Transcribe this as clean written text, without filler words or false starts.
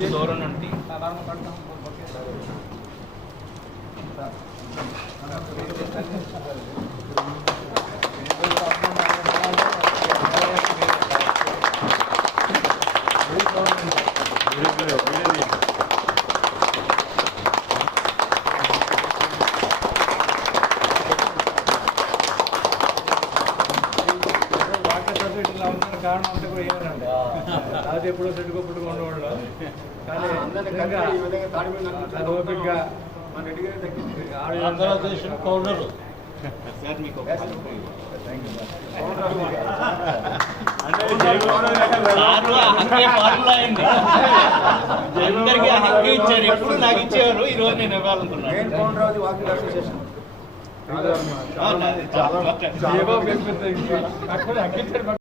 కొంచెం దూరం నుండి కారణం అంతా కూడా ఏమనండి అది ఎప్పుడో సెట్టుకోప్పుడు ఉండేవాళ్ళు కానీ ఓపికగా పౌడరు అందరికీ హక్కు ఇచ్చారు. ఎప్పుడు నాకు ఇచ్చేవారు, ఈ రోజు నేను ఇవ్వాలనుకున్నాను.